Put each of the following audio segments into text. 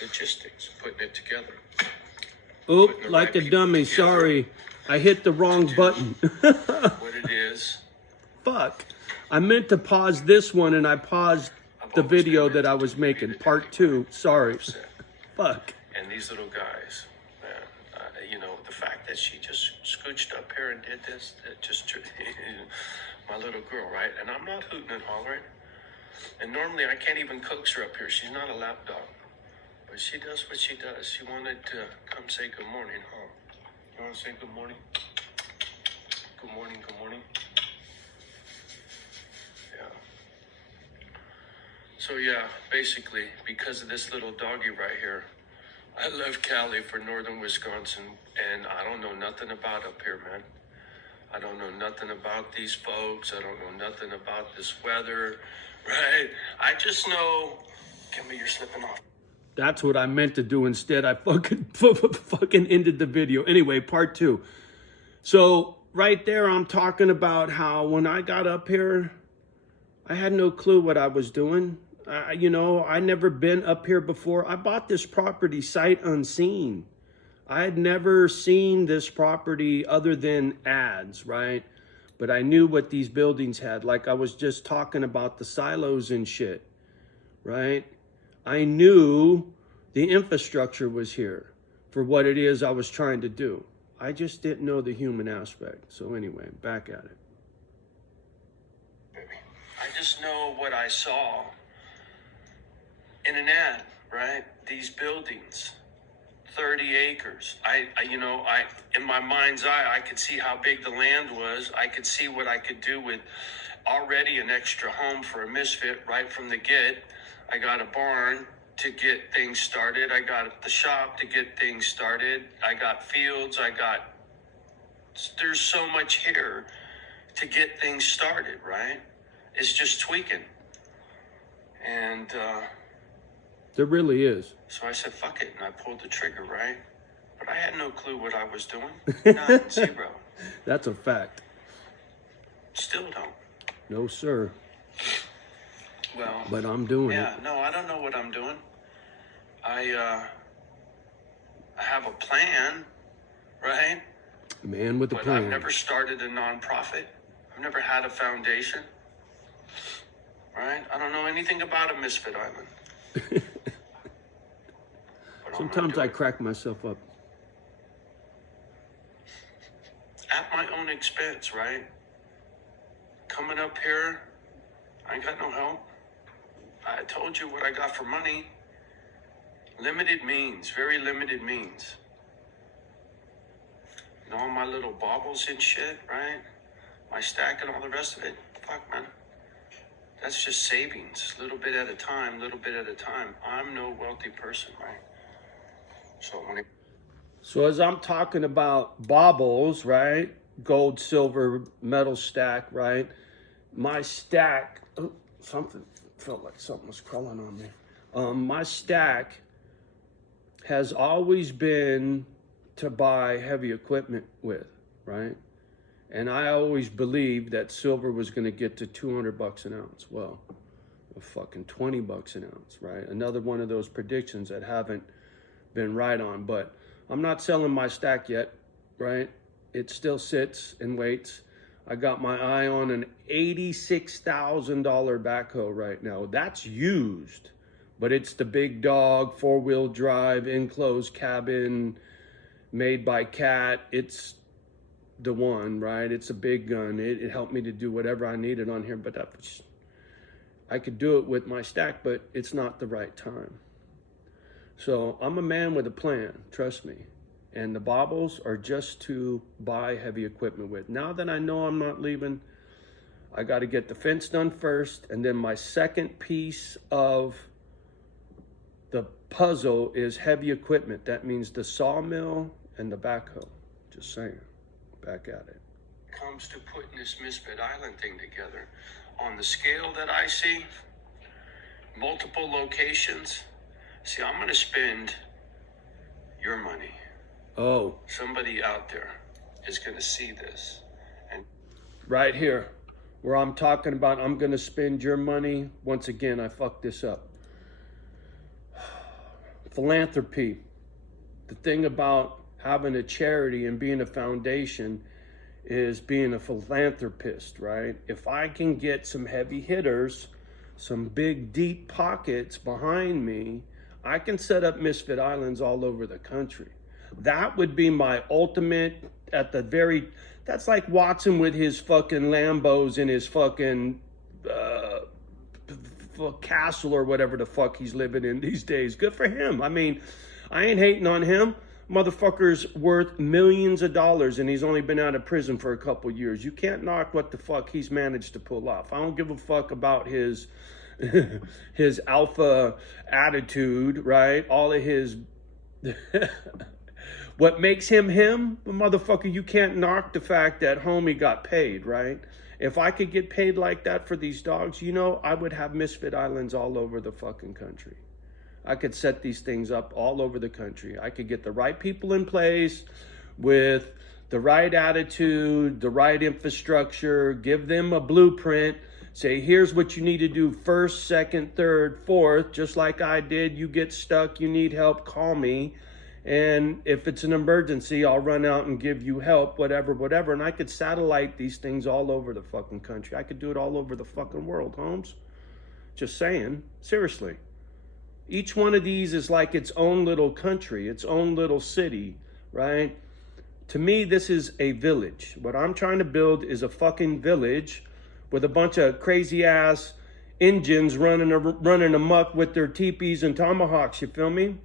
logistics, putting it together. Oop, like a dummy, sorry. I hit the wrong button. What it is. Fuck. I meant to pause this one and I paused the video that I was making. Part 2, sorry. Fuck. And these little guys, man, you know, the fact that she just scooched up here and did this, that just, my little girl, right? And I'm not hooting and hollering. And normally I can't even coax her up here. She's not a lap dog. But she does what she does. She wanted to come say good morning, huh? You want to say good morning? Good morning, good morning. Yeah. So yeah, basically, because of this little doggy right here, I left Cali for northern Wisconsin, and I don't know nothing about up here, man. I don't know nothing about these folks. I don't know nothing about this weather, right? I just know, Kimmy, you're slipping off. That's what I meant to do instead. I fucking ended the video. Anyway, part 2. So right there, I'm talking about how when I got up here, I had no clue what I was doing. You know, I never been up here before. I bought this property sight unseen. I had never seen this property other than ads, right? But I knew what these buildings had. Like I was just talking about the silos and shit, right? I knew the infrastructure was here for what it is I was trying to do. I just didn't know the human aspect. So anyway, back at it. I just know what I saw in an ad, right? These buildings, 30 acres. In my mind's eye, I could see how big the land was. I could see what I could do with already an extra home for a misfit right from the get. I got a barn to get things started. I got the shop to get things started. I got fields. There's so much here to get things started, right? It's just tweaking. And there really is. So I said, fuck it. And I pulled the trigger, right? But I had no clue what I was doing. None, zero. That's a fact. Still don't. No, sir. Well, but I'm doing it. Yeah, no, I don't know what I'm doing. I have a plan, right? Man with a plan. But I've never started a nonprofit. I've never had a foundation, right? I don't know anything about a misfit island. Sometimes I crack myself up. At my own expense, right? Coming up here, I ain't got no help. I told you what I got for money. Limited means, very limited means. And all my little baubles and shit, right? My stack and all the rest of it. Fuck, man. That's just savings. Little bit at a time, little bit at a time. I'm no wealthy person, right? So as I'm talking about baubles, right? Gold, silver, metal stack, right? My stack, something felt like something was crawling on me. My stack has always been to buy heavy equipment with, right? And I always believed that silver was going to get to 200 bucks an ounce. Well, fucking 20 bucks an ounce, right? Another one of those predictions that haven't been right on, but I'm not selling my stack yet, right? It still sits and waits. I got my eye on an $86,000 backhoe right now. That's used, but it's the big dog, 4-wheel drive, enclosed cabin, made by Cat. It's the one, right? It's a big gun. It helped me to do whatever I needed on here, but I could do it with my stack, but it's not the right time. So I'm a man with a plan, trust me. And the baubles are just to buy heavy equipment with. Now that I know I'm not leaving, I got to get the fence done first. And then my second piece of the puzzle is heavy equipment. That means the sawmill and the backhoe. Just saying, back at it. Comes to putting this Misfit Island thing together, on the scale that I see, multiple locations. See, I'm going to spend your money. Oh. Somebody out there is going to see this. And right here, where I'm talking about I'm going to spend your money. Once again, I fucked this up. Philanthropy. The thing about having a charity and being a foundation is being a philanthropist, right? If I can get some heavy hitters, some big deep pockets behind me, I can set up Misfit Islands all over the country. That would be my ultimate that's like Watson with his fucking Lambos and his fucking castle or whatever the fuck he's living in these days. Good for him. I mean, I ain't hating on him. Motherfucker's worth millions of dollars and he's only been out of prison for a couple years. You can't knock what the fuck he's managed to pull off. I don't give a fuck about his his alpha attitude, right? All of his what makes him him, motherfucker, you can't knock the fact that homie got paid, right? If I could get paid like that for these dogs, you know, I would have Misfit Islands all over the fucking country. I could set these things up all over the country. I could get the right people in place with the right attitude, the right infrastructure, give them a blueprint, say, here's what you need to do first, second, third, fourth, just like I did. You get stuck, you need help, call me. And if it's an emergency, I'll run out and give you help, whatever. And I could satellite these things all over the fucking country. I could do it all over the fucking world, Holmes. Just saying, seriously. Each one of these is like its own little country, its own little city, right? To me, this is a village. What I'm trying to build is a fucking village with a bunch of crazy ass Indians running amok with their teepees and tomahawks, you feel me?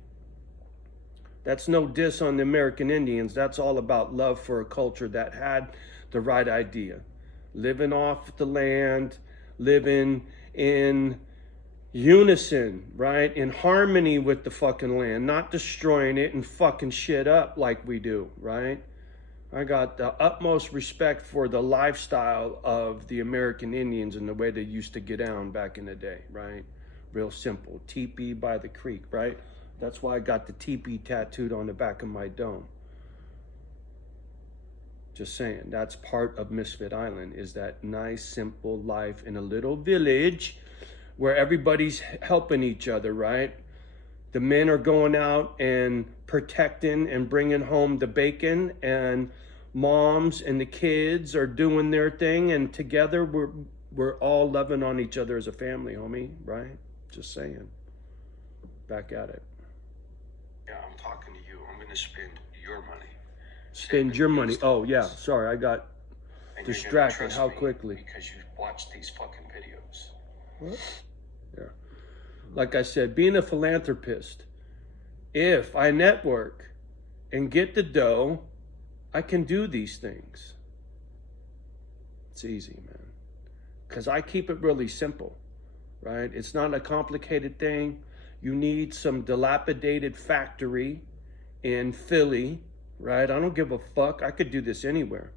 That's no diss on the American Indians. That's all about love for a culture that had the right idea. Living off the land, living in unison, right? In harmony with the fucking land, not destroying it and fucking shit up like we do, right? I got the utmost respect for the lifestyle of the American Indians and the way they used to get down back in the day, right? Real simple. Teepee by the creek, right? That's why I got the teepee tattooed on the back of my dome. Just saying, that's part of Misfit Island, is that nice, simple life in a little village where everybody's helping each other, right? The men are going out and protecting and bringing home the bacon, and moms and the kids are doing their thing, and together we're all loving on each other as a family, homie, right? Just saying. Back at it. Yeah, I'm talking to you. I'm going to spend your money. Spend your money. Oh, yeah. Sorry, I got And you're gonna distracted. trust How me quickly? Because you watch these fucking videos. What? Yeah. Like I said, being a philanthropist, if I network and get the dough, I can do these things. It's easy, man. Because I keep it really simple, right? It's not a complicated thing. You need some dilapidated factory in Philly, right? I don't give a fuck. I could do this anywhere.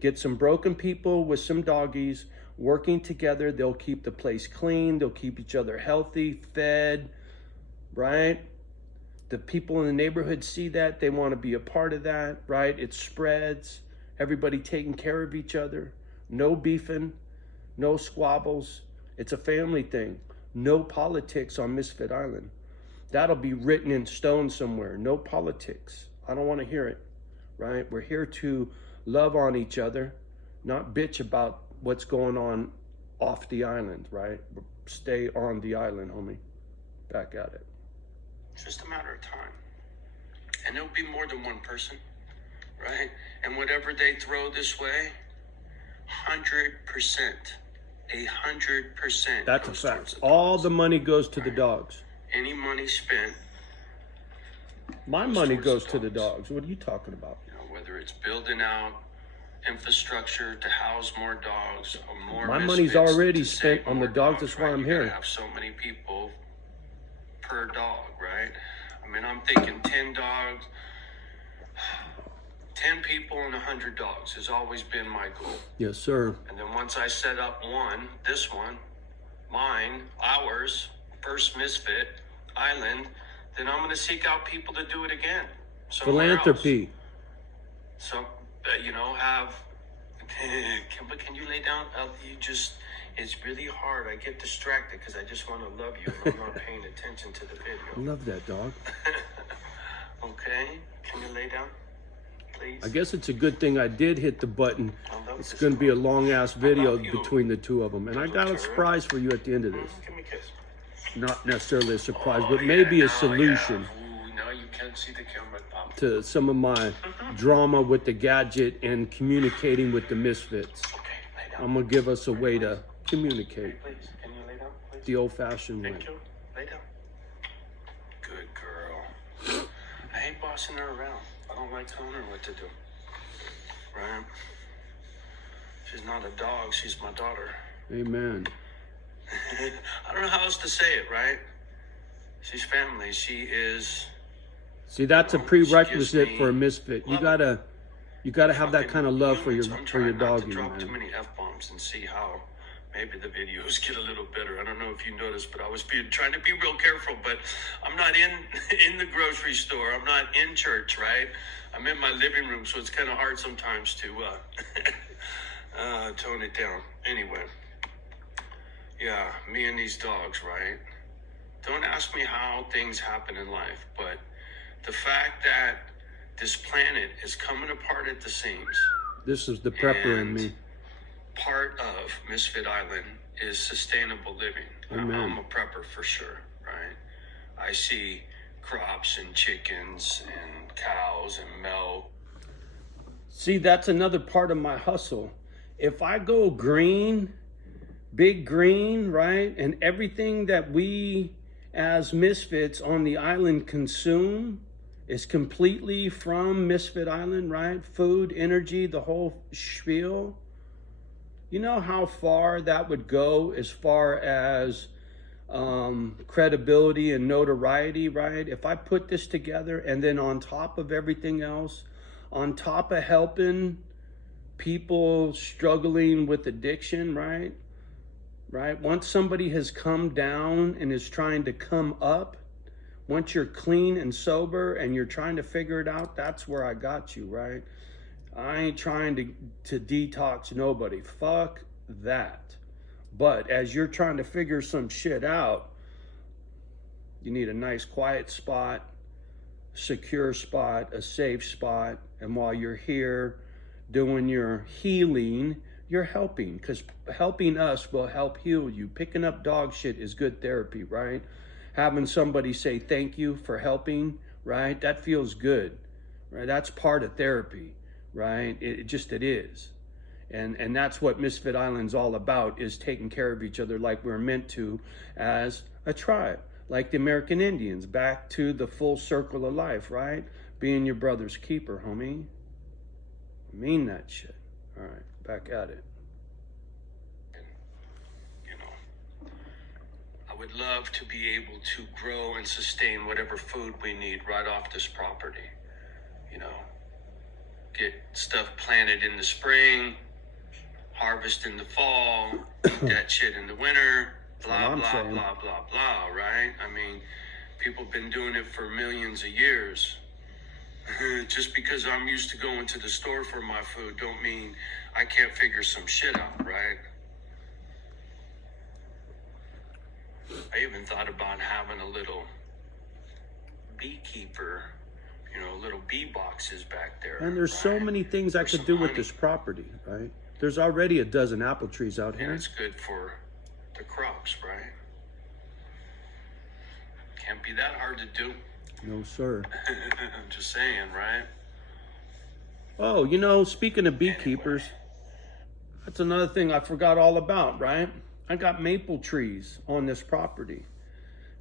Get some broken people with some doggies working together. They'll keep the place clean. They'll keep each other healthy, fed, right? The people in the neighborhood see that. They want to be a part of that, right? It spreads. Everybody taking care of each other. No beefing, no squabbles. It's a family thing. No politics on Misfit Island. That'll be written in stone somewhere. No politics. I don't want to hear it, right? We're here to love on each other, not bitch about what's going on off the island, right? Stay on the island, homie. Back at it. It's just a matter of time. And there'll be more than one person, right? And whatever they throw this way, 100%. 100%. That's a goes fact. towards the All dogs. the money goes to the dogs. Any money spent, My goes money towards goes the to the dogs. dogs. What are you talking about? you know, whether it's building out infrastructure to house more dogs or more My misfits money's already to spent save on the more dogs. That's why right? I'm You gotta here. have so many people per dog, right? I mean, I'm thinking 10 dogs, 10 people and 100 dogs has always been my goal. Yes, sir. And then once I set up this one, mine, ours, first Misfit Island, then I'm going to seek out people to do it again. somewhere else. Philanthropy. Some, you know, have. But can you lay down? It's really hard. I get distracted because I just want to love you and I'm not paying attention to the I video. love that, dog. Okay? Can you lay down, please? I guess it's a good thing I did hit the button. I love It's this going to be a dog. long-ass video love you. between the two of them. And I got a surprise for you at the end of this. Give me a kiss. Not necessarily a surprise, Oh, but yeah, maybe a now, solution yeah. Ooh, now you can't see the camera pop. to some of my drama with the gadget and communicating with the misfits. Okay, lay down. I'm going to give us a way to communicate Please, can you lay down, please? the old-fashioned way. Thank you. Lay down. Good girl. I hate bossing her around. I don't like telling her what to do. Right? She's not a dog. She's my daughter. Amen. I don't know how else to say it, right? She's family. She is. See, that's a She gives prerequisite me for a misfit. You love. gotta have that kind of love for your I'm trying not doggy, to drop too man. many F-bombs and see how maybe the videos get a little better. I don't know if you noticed, but I was trying to be real careful. But I'm not in the grocery store. I'm not in church, right? I'm in my living room, so it's kind of hard sometimes to tone it down. Anyway, yeah, me and these dogs, right? Don't ask me how things happen in life, but the fact that this planet is coming apart at the seams. This is the prepper in me. Part of Misfit Island is sustainable living. Amen. I'm a prepper for sure, right? I see crops and chickens and cows and milk. See, that's another part of my hustle. If I go green, big green, right, and everything that we as misfits on the island consume is completely from Misfit Island, right? Food, energy, the whole spiel. You know how far that would go as far as credibility and notoriety, right? If I put this together and then on top of everything else, on top of helping people struggling with addiction, right? Right? Once somebody has come down and is trying to come up, once you're clean and sober and you're trying to figure it out, that's where I got you, right? I ain't trying to detox nobody. Fuck that. But as you're trying to figure some shit out, you need a nice quiet spot, secure spot, a safe spot. And while you're here doing your healing, you're helping, because helping us will help heal you. Picking up dog shit is good therapy, right? Having somebody say thank you for helping, right? That feels good, right? That's part of therapy, right? It is. And that's what Misfit Island's all about, is taking care of each other like we're meant to as a tribe. Like the American Indians, back to the full circle of life, right? Being your brother's keeper, homie. I mean that shit. All right, back at it. You know, I would love to be able to grow and sustain whatever food we need right off this property. You know, get stuff planted in the spring, harvest in the fall, eat that shit in the winter, blah, blah, blah, blah, blah, right? I mean, people have been doing it for millions of years. Just because I'm used to going to the store for my food don't mean I can't figure some shit out, right? I even thought about having a little beekeeper, you know, little bee boxes back there. And there's so many things I could do with this property, right? There's already a dozen apple trees out here. And it's good for the crops, right? Can't be that hard to do. No, sir. I'm just saying, right? Oh, you know, speaking of beekeepers, that's another thing I forgot all about, right? I got maple trees on this property.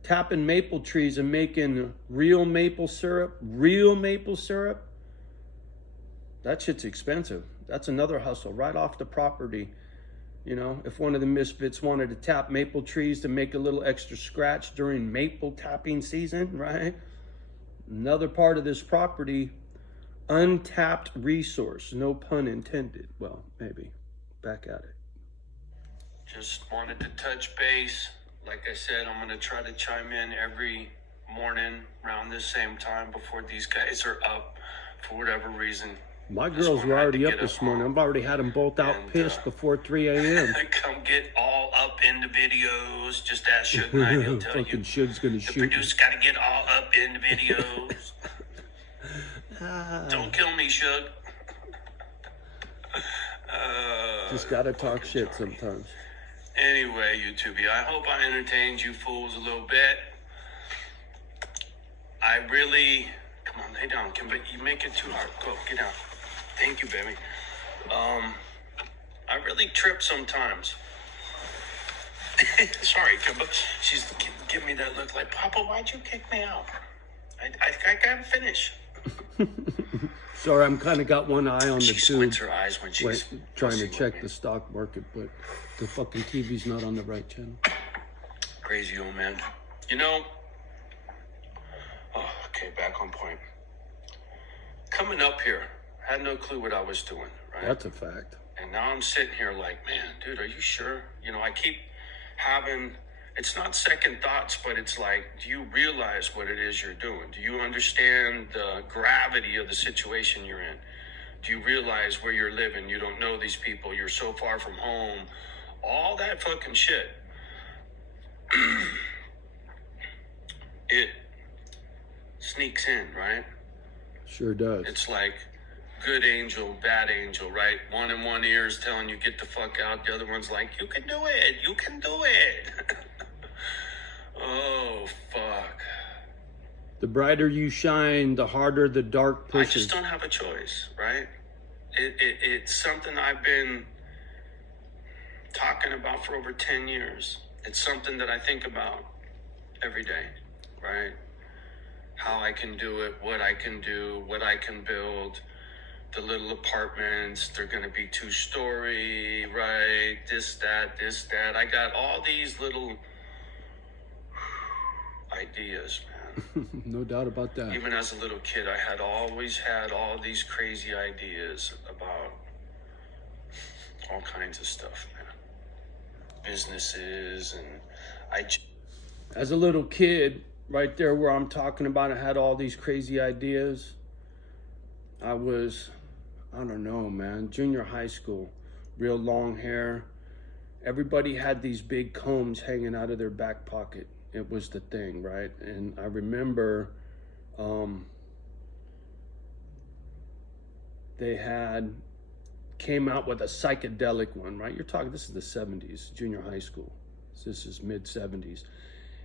Tapping maple trees and making real maple syrup. That shit's expensive. That's another hustle right off the property. You know, if one of the misfits wanted to tap maple trees to make a little extra scratch during maple tapping season, right? Another part of this property, untapped resource, no pun intended. Well, maybe. Back at it. Just wanted to touch base. Like I said, I'm going to try to chime in every morning around this same time before these guys are up for whatever reason. My girls were already up this morning. I've already had them both out pissed before 3 a.m. Come get all in the videos. Just ask Suge Knight, he'll tell you. Fucking Suge's gonna The shoot. producer got to get all up in the videos. Don't kill me, Suge. Just gotta talk shit sometimes. Anyway, YouTube, I hope I entertained you fools a little bit. I really, come on, lay down. You make it too hard. Go, get down. Thank you, baby. I really trip sometimes. Sorry, Kimba. She's giving me that look like, Papa, why'd you kick me out? I gotta finish. Sorry, I'm kind of got one eye on the She tube, squints her eyes when she's trying to fussing with check me. the stock market, but the fucking TV's not on the right channel. Crazy old man. You know, okay, back on point. Coming up here, I had no clue what I was doing, right? That's a fact. And now I'm sitting here like, man, dude, are you sure? You know, I keep having, it's not second thoughts, but it's like, do you realize what it is you're doing? Do you understand the gravity of the situation you're in? Do you realize where you're living? You don't know these people. You're so far from home. All that fucking shit. It sneaks in, right? Sure does. It's like good angel, bad angel, right? One in one ear is telling you get the fuck out. The other one's like, you can do it. You can do it. Oh, fuck. The brighter you shine, the harder the dark I pushes. just don't have a choice, right? It's something I've been talking about for over 10 years. It's something that I think about every day, right? How I can do it, what I can do, what I can build. The little apartments, they're going to be 2-story, right? This, that. I got all these little ideas, man. No doubt about that. Even as a little kid, I had always had all these crazy ideas about all kinds of stuff, man. Businesses, and As a little kid, right there where I'm talking about, I had all these crazy ideas. I was, I don't know, man, junior high school, real long hair. Everybody had these big combs hanging out of their back pocket. It was the thing, right? And I remember they came out with a psychedelic one, right? You're talking, this is the 70s, junior high school. This is mid 70s.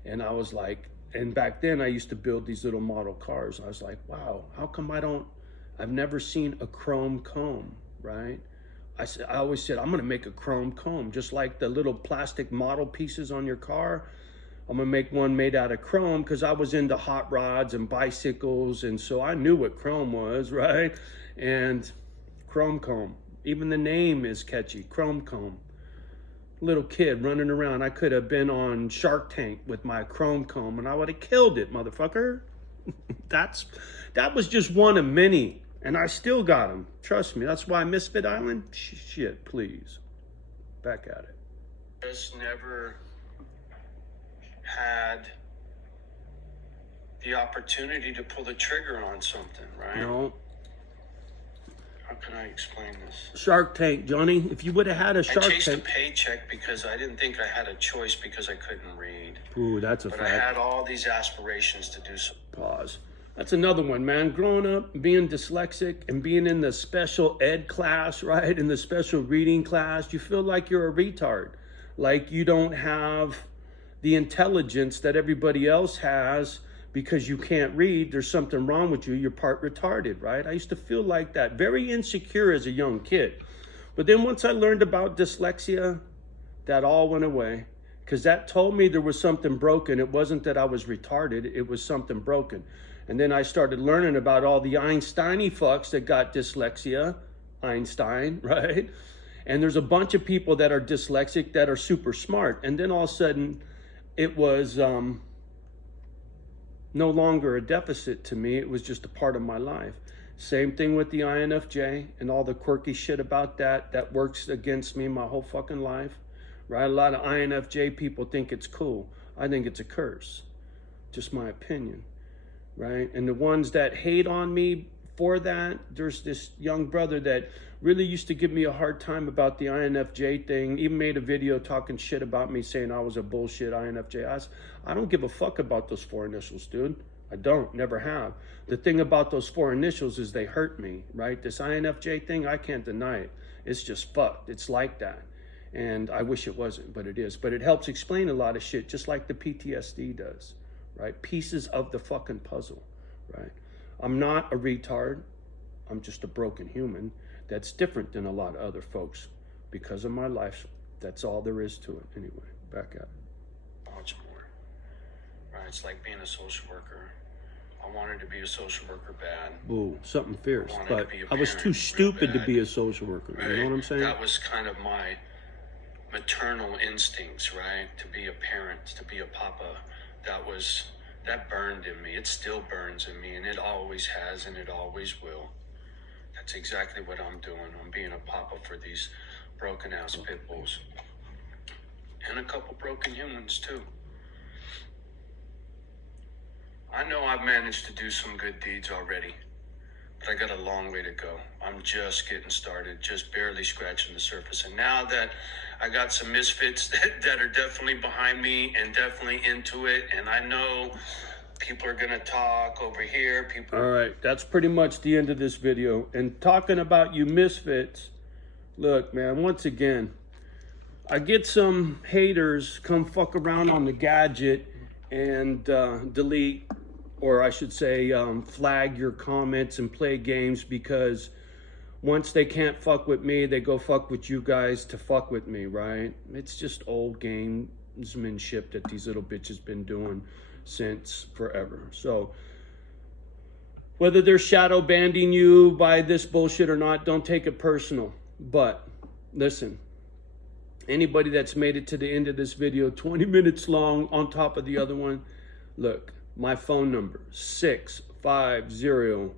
And I was like, and back then I used to build these little model cars. I was like, wow, how come I've never seen a chrome comb, right? I always said, I'm gonna make a chrome comb, just like the little plastic model pieces on your car. I'm gonna make one made out of chrome, because I was into hot rods and bicycles, and so I knew what chrome was, right? And chrome comb, even the name is catchy, chrome comb. Little kid running around, I could have been on Shark Tank with my chrome comb, and I would have killed it, motherfucker. That was just one of many, and I still got them. Trust me, that's why Misfit Island, shit, please. Back at it. just never had the opportunity to pull the trigger on something, right? No. How can I explain this? Shark Tank, Johnny. If you would have had a I Shark chased a Tank. paycheck because I didn't think I had a choice because I couldn't read. Ooh, that's a But I fact. had all these aspirations to do so. Pause. That's another one, man. Growing up, being dyslexic and being in the special ed class, right? In the special reading class, you feel like you're a retard. Like you don't have the intelligence that everybody else has because you can't read. There's something wrong with you. You're part retarded, right? I used to feel like that. Very insecure as a young kid. But then once I learned about dyslexia, that all went away. Because that told me there was something broken. It wasn't that I was retarded. It was something broken. And then I started learning about all the Einstein-y fucks that got dyslexia. Einstein, right? And there's a bunch of people that are dyslexic that are super smart. And then all of a sudden, it was no longer a deficit to me. It was just a part of my life. Same thing with the INFJ and all the quirky shit about that. That works against me my whole fucking life, right? A lot of INFJ people think it's cool. I think it's a curse. Just my opinion, right? And the ones that hate on me before that, there's this young brother that really used to give me a hard time about the INFJ thing. Even made a video talking shit about me, saying I was a bullshit INFJ. I don't give a fuck about those 4 initials, dude. I don't, never have. The thing about those 4 initials is they hurt me, right? This INFJ thing, I can't deny it. It's just fucked. It's like that. And I wish it wasn't, but it is. But it helps explain a lot of shit, just like the PTSD does, right? Pieces of the fucking puzzle, right? I'm not a retard. I'm just a broken human. That's different than a lot of other folks because of my life. That's all there is to it. Anyway, back at it. Much more, right? It's like being a social worker. I wanted to be a social worker bad. Ooh, something fierce. I wanted But to be a I was parent too real stupid to bad. be a social worker. Right? You know what I'm saying? That was kind of my maternal instincts, right? To be a parent, to be a papa. That burned in me. It still burns in me, and it always has, and it always will. That's exactly what I'm doing. I'm being a papa for these broken ass pit bulls. And a couple broken humans too. I know I've managed to do some good deeds already, but I got a long way to go. I'm just getting started, just barely scratching the surface. And now that I got some misfits that are definitely behind me and definitely into it, and I know people are gonna talk over here. All right, that's pretty much the end of this video. And talking about you misfits, look, man, once again, I get some haters come fuck around on the gadget and delete, or I should say flag your comments and play games because once they can't fuck with me, they go fuck with you guys to fuck with me, right? It's just old gamesmanship that these little bitches been doing since forever. So whether they're shadow banding you by this bullshit or not, don't take it personal. But listen, anybody that's made it to the end of this video, 20 minutes long on top of the other one, look, my phone number, 650,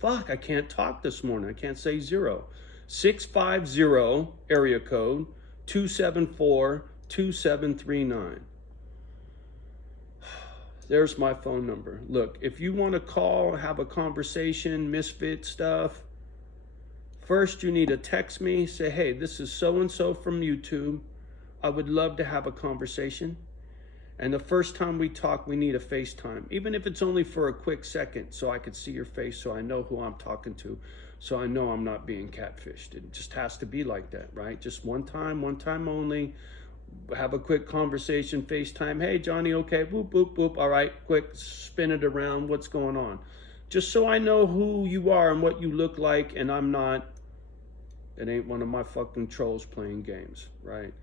fuck, I can't talk this morning. I can't say 650 area code 274-2739. There's my phone number. Look, if you want to call, have a conversation, misfit stuff, first you need to text me, say, hey, this is so-and-so from YouTube. I would love to have a conversation. And the first time we talk, we need a FaceTime, even if it's only for a quick second, so I could see your face, so I know who I'm talking to, so I know I'm not being catfished. It just has to be like that, right? Just one time only. Have a quick conversation, FaceTime. Hey, Johnny, okay, boop, boop, boop. All right, quick, spin it around. What's going on? Just so I know who you are and what you look like, and I'm not, it ain't one of my fucking trolls playing games, right?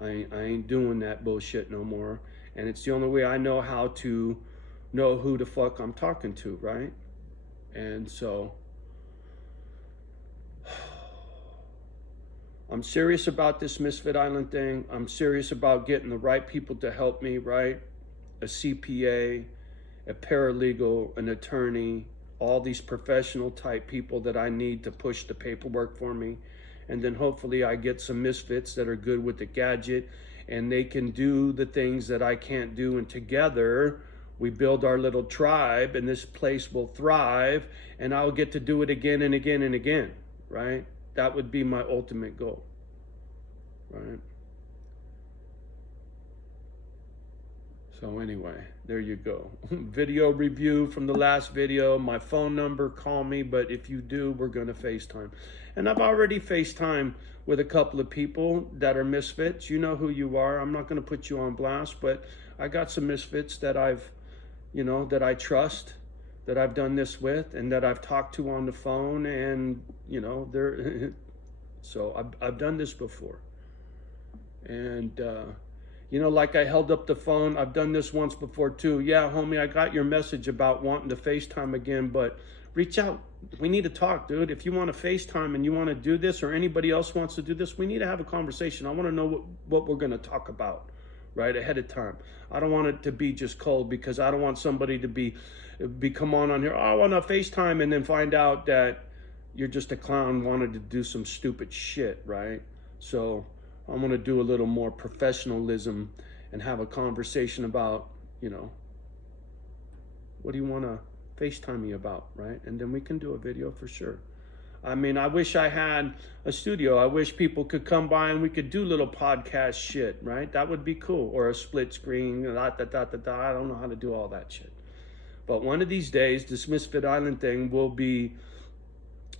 I ain't doing that bullshit no more. And it's the only way I know how to know who the fuck I'm talking to, right? And so I'm serious about this Misfit Island thing. I'm serious about getting the right people to help me, right? A CPA, a paralegal, an attorney, all these professional type people that I need to push the paperwork for me. And then hopefully I get some misfits that are good with the gadget and they can do the things that I can't do. And together we build our little tribe and this place will thrive and I'll get to do it again and again and again, right? That would be my ultimate goal, right? So anyway, there you go. Video review from the last video. My phone number, call me, but if you do, we're going to FaceTime. And I've already FaceTime with a couple of people that are misfits. You know who you are. I'm not going to put you on blast, but I got some misfits that I've, that I trust, that I've done this with, and that I've talked to on the phone, and, they're, so I've done this before. And, like I held up the phone. I've done this once before too. Yeah, homie, I got your message about wanting to FaceTime again, but reach out. We need to talk, dude. If you want to FaceTime and you want to do this, or anybody else wants to do this, we need to have a conversation. I want to know what we're going to talk about, right, ahead of time. I don't want it to be just cold, because I don't want somebody to be come on here, oh, I want to FaceTime, and then find out that you're just a clown, wanted to do some stupid shit, right? So I'm going to do a little more professionalism and have a conversation about, What do you want to FaceTime me about, right? And then we can do a video for sure. I mean, I wish I had a studio. I wish people could come by and we could do little podcast shit, right? That would be cool. Or a split screen, I don't know how to do all that shit. But one of these days, this Misfit Island thing will be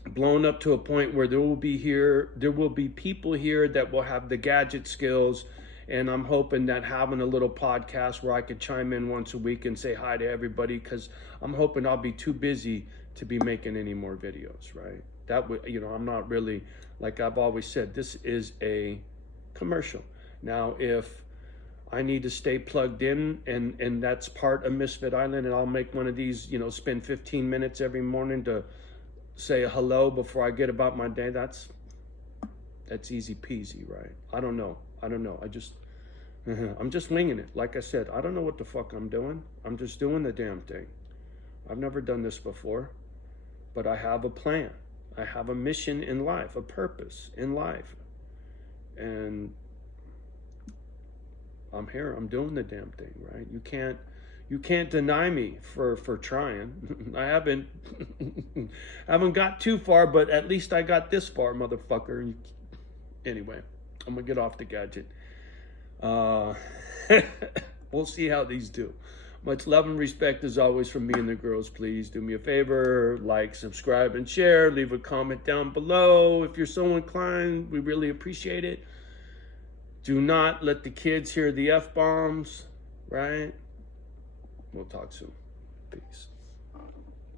blown up to a point where there will be people here that will have the gadget skills. And I'm hoping that having a little podcast where I could chime in once a week and say hi to everybody, because I'm hoping I'll be too busy to be making any more videos, right? That would, I'm not really, like I've always said, this is a commercial. Now, if I need to stay plugged in and that's part of Misfit Island, and I'll make one of these, spend 15 minutes every morning to say hello before I get about my day, that's easy peasy, right? I don't know. I'm just winging it. Like I said, I don't know what the fuck I'm doing. I'm just doing the damn thing. I've never done this before, but I have a plan. I have a mission in life, a purpose in life. And I'm here. I'm doing the damn thing, right? You can't deny me for trying. I haven't got too far, but at least I got this far, motherfucker. Anyway, I'm gonna get off the gadget. We'll see how these do. Much love and respect as always from me and the girls. Please do me a favor, like, subscribe, and share. Leave a comment down below if you're so inclined. We really appreciate it. Do not let the kids hear the F-bombs, right? We'll talk soon. Peace.